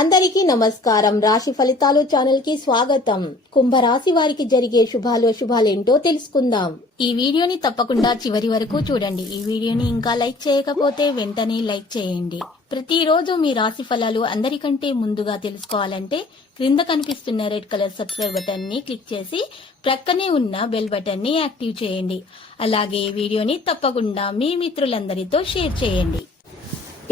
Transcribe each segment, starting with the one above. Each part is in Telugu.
అందరికీ నమస్కారం. రాశి ఫలితాలు ఛానల్ కి స్వాగతం. కుంభరాశి వారికి జరిగే శుభాలేంటో తెలుసుకుందాం. ఈ వీడియోని తప్పకుండా చివరి వరకు చూడండి. ఈ వీడియోని ఇంకా లైక్ చేయకపోతే వెంటనే లైక్ చేయండి. ప్రతిరోజు మీ రాశి ఫలాలు అందరికంటే ముందుగా తెలుసుకోవాలంటే క్రింద కనిపిస్తున్న రెడ్ కలర్ సబ్స్క్రైబ్ బటన్ ని క్లిక్ చేసి ప్రక్కనే ఉన్న బెల్ బటన్ ని యాక్టివ్ చేయండి. అలాగే ఈ వీడియోని తప్పకుండా మీ మిత్రులందరితో షేర్ చేయండి.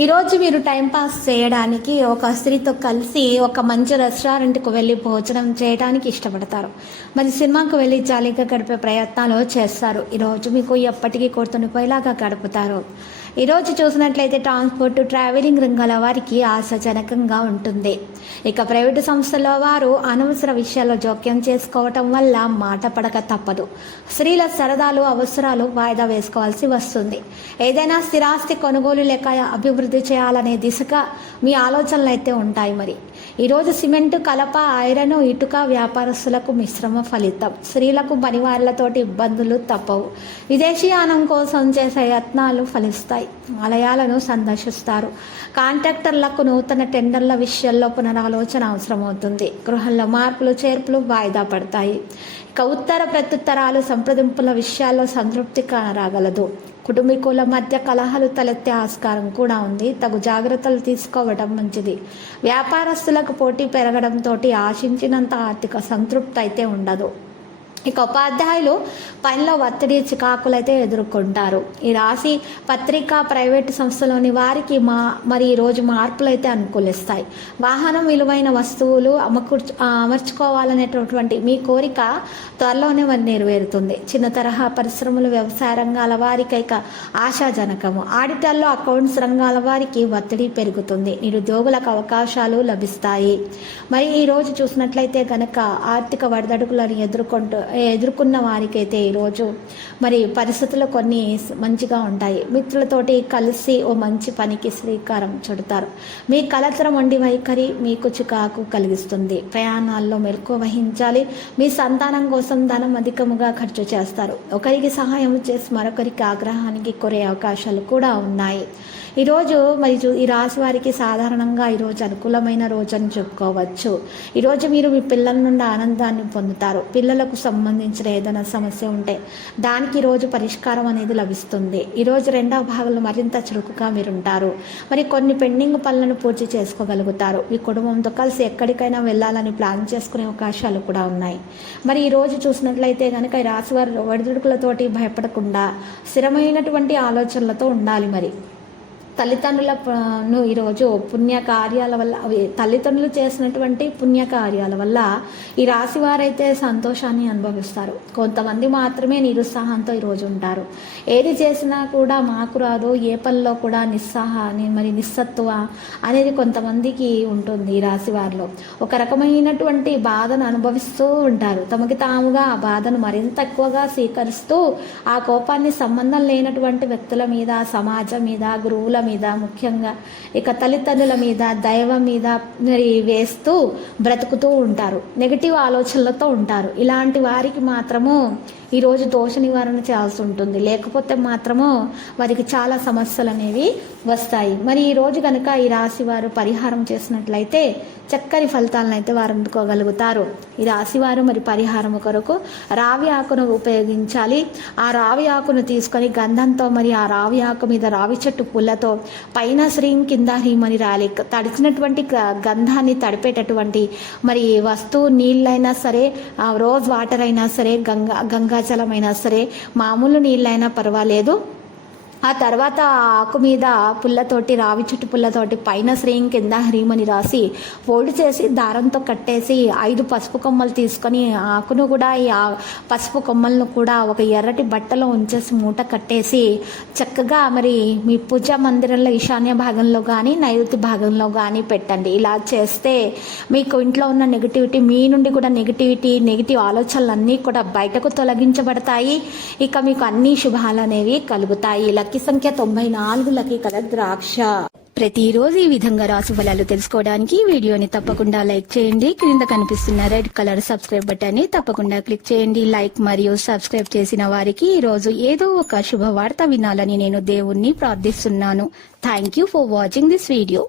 ఈరోజు మీరు టైంపాస్ చేయడానికి ఒక స్త్రీతో కలిసి ఒక మంచి రెస్టారెంట్కు వెళ్ళి భోజనం చేయడానికి ఇష్టపడతారు. మరి సినిమాకు వెళ్ళి జాలీగా గడిపే ప్రయత్నాలు చేస్తారు. ఈరోజు మీకు ఎప్పటికీ కోరుతుండిపోయేలాగా గడుపుతారు. ఈరోజు చూసినట్లయితే ట్రాన్స్పోర్ట్, ట్రావెలింగ్ రంగాల వారికి ఆశాజనకంగా ఉంటుంది. ఇక ప్రైవేటు సంస్థల వారు అనవసర విషయాల్లో జోక్యం చేసుకోవటం వల్ల మాట పడక తప్పదు. స్త్రీల సరదాలు, అవసరాలు వాయిదా వేసుకోవాల్సి వస్తుంది. ఏదైనా స్థిరాస్తి కొనుగోలు లేక అభివృద్ధి చేయాలనే దిశగా మీ ఆలోచనలు అయితే ఉంటాయి. మరి ఈరోజు సిమెంటు, కలప, ఐరన్, ఇటుక వ్యాపారస్తులకు మిశ్రమ ఫలితం. స్త్రీలకు పనివాళ్లతోటి ఇబ్బందులు తప్పవు. విదేశీయానం కోసం చేసే యత్నాలు ఫలిస్తాయి. ఆలయాలను సందర్శిస్తారు. కాంట్రాక్టర్లకు నూతన టెండర్ల విషయాల్లో పునరాలోచన అవసరమవుతుంది. గృహంలో మార్పులు, చేర్పులు వాయిదా పడతాయి. ఇక ఉత్తర ప్రత్యుత్తరాలు, సంప్రదింపుల విషయాల్లో సంతృప్తి రాగలదు. కుటుంబీకుల మధ్య కలహాలు తలెత్తే ఆస్కారం కూడా ఉంది. తగు జాగ్రత్తలు తీసుకోవడం మంచిది. వ్యాపారస్తులకు పోటీ పెరగడంతో ఆశించినంత ఆర్థిక సంతృప్తి అయితే ఉండదు. ఇక ఉపాధ్యాయులు పనిలో ఒత్తిడి, చికాకులైతే ఎదుర్కొంటారు. ఈ రాశి పత్రికా, ప్రైవేటు సంస్థలోని వారికి మరి ఈరోజు మార్పులు అయితే అనుకూలిస్తాయి. వాహనం, విలువైన వస్తువులు అమర్చుకోవాలనేటటువంటి మీ కోరిక త్వరలోనే మరి నెరవేరుతుంది. చిన్న తరహా పరిశ్రమలు, వ్యవసాయ రంగాల వారికి ఇక ఆశాజనకము. ఆడిటర్లు, అకౌంట్స్ రంగాల వారికి ఒత్తిడి పెరుగుతుంది. నిరుద్యోగులకు అవకాశాలు లభిస్తాయి. మరి ఈరోజు చూసినట్లయితే కనుక ఆర్థిక వడదడుకులను ఎదుర్కొన్న వారికైతే ఈరోజు మరి పరిస్థితులు కొన్ని మంచిగా ఉంటాయి. మిత్రులతోటి కలిసి ఓ మంచి పనికి శ్రీకారం చుడతారు. మీ కలతరం వండి వైఖరి మీకు చికాకు కలిగిస్తుంది. ప్రయాణాల్లో మెలకువ వహించాలి. మీ సంతానం కోసం ధనం అధికముగా ఖర్చు చేస్తారు. ఒకరికి సహాయం చేసి మరొకరికి ఆగ్రహానికి కొరే అవకాశాలు కూడా ఉన్నాయి. ఈరోజు మరి ఈ రాశి వారికి సాధారణంగా ఈరోజు అనుకూలమైన రోజు అని చెప్పుకోవచ్చు. ఈరోజు మీరు మీ పిల్లల నుండి ఆనందాన్ని పొందుతారు. పిల్లలకు సంబంధించిన ఏదైనా సమస్య ఉంటే దానికి ఈరోజు పరిష్కారం అనేది లభిస్తుంది. ఈరోజు రెండవ భాగంలో మరింత చురుకుగా మీరుంటారు. మరి కొన్ని పెండింగ్ పనులను పూర్తి చేసుకోగలుగుతారు. మీ కుటుంబంతో కలిసి ఎక్కడికైనా వెళ్ళాలని ప్లాన్ చేసుకునే అవకాశాలు కూడా ఉన్నాయి. మరి ఈరోజు చూసినట్లయితే కనుక ఈ రాశి వారు ఒడిదుడుకులతోటి భయపడకుండా స్థిరమైనటువంటి ఆలోచనలతో ఉండాలి. మరి తల్లిదండ్రులను ఈరోజు పుణ్యకార్యాల వల్ల, తల్లిదండ్రులు చేసినటువంటి పుణ్యకార్యాల వల్ల ఈ రాశి వారైతే సంతోషాన్ని అనుభవిస్తారు. కొంతమంది మాత్రమే నిరుత్సాహంతో ఈరోజు ఉంటారు. ఏది చేసినా కూడా మాకు రాదు, ఏ పనిలో కూడా నిస్సత్తువ అనేది కొంతమందికి ఉంటుంది. ఈ రాశి వారిలో ఒక రకమైనటువంటి బాధను అనుభవిస్తూ ఉంటారు. తమకి తాముగా ఆ బాధను మరింత ఎక్కువగా స్వీకరిస్తూ ఆ కోపాన్ని సంబంధం లేనటువంటి వ్యక్తుల మీద, సమాజం మీద, గురువుల మీద, ముఖ్యంగా ఇక తల్లిదండ్రుల మీద, దైవం మీద మరి వేస్తూ బ్రతుకుతూ ఉంటారు. నెగటివ్ ఆలోచనలతో ఉంటారు. ఇలాంటి వారికి మాత్రము ఈరోజు దోష నివారణ చేయాల్సి ఉంటుంది. లేకపోతే మాత్రము వారికి చాలా సమస్యలు అనేవి వస్తాయి. మరి ఈరోజు కనుక ఈ రాశి వారు పరిహారం చేసినట్లయితే చక్కని ఫలితాలను అయితే వారు అందుకోగలుగుతారు. ఈ రాశి వారు మరి పరిహారం కొరకు రావి ఆకును ఉపయోగించాలి. ఆ రావి ఆకును తీసుకొని గంధంతో మరి ఆ రావి ఆకు మీద రావి చెట్టు పుల్లతో పైన శ్రీం కింద హ్రీం అని రాలి తడిచినటువంటి గంధాన్ని తడిపేటటువంటి మరి వస్తువు, నీళ్ళైనా సరే, రోజ్ వాటర్ అయినా సరే, గంగాజలం అయినా సరే, మామూలు నీళ్ళైనా పర్వాలేదు. ఆ తర్వాత ఆకు మీద పుల్లతోటి, రావి చెట్టు పుల్లతోటి పైన శ్రీం కింద హ్రీం అని రాసి ఫోల్డ్ చేసి దారంతో కట్టేసి 5 పసుపు కొమ్మలు తీసుకొని ఆకును కూడా ఈ పసుపు కొమ్మలను కూడా ఒక ఎర్రటి బట్టలో ఉంచేసి మూట కట్టేసి చక్కగా మరి మీ పూజా మందిరంలో ఈశాన్య భాగంలో కానీ, నైరుతి భాగంలో కానీ పెట్టండి. ఇలా చేస్తే మీకు ఇంట్లో ఉన్న నెగిటివిటీ, మీ నుండి కూడా నెగిటివ్ ఆలోచనలు అన్నీ కూడా బయటకు తొలగించబడతాయి. ఇక మీకు అన్ని శుభాలు అనేవి కలుగుతాయి. లక్కీ సంఖ్య 94, లక్కీ కలర్ ద్రాక్ష. ప్రతిరోజు ఈ విధంగా రాశి ఫలాలు తెలుసుకోవడానికి వీడియోని తప్పకుండా లైక్ చేయండి. క్రింద కనిపిస్తున్న రెడ్ కలర్ సబ్స్క్రైబ్ బటన్ ని తప్పకుండా క్లిక్ చేయండి. లైక్ మరియు సబ్స్క్రైబ్ చేసిన వారికి ఈ రోజు ఏదో ఒక శుభవార్త వినాలని నేను దేవుణ్ణి ప్రార్థిస్తున్నాను. Thank you for watching this video.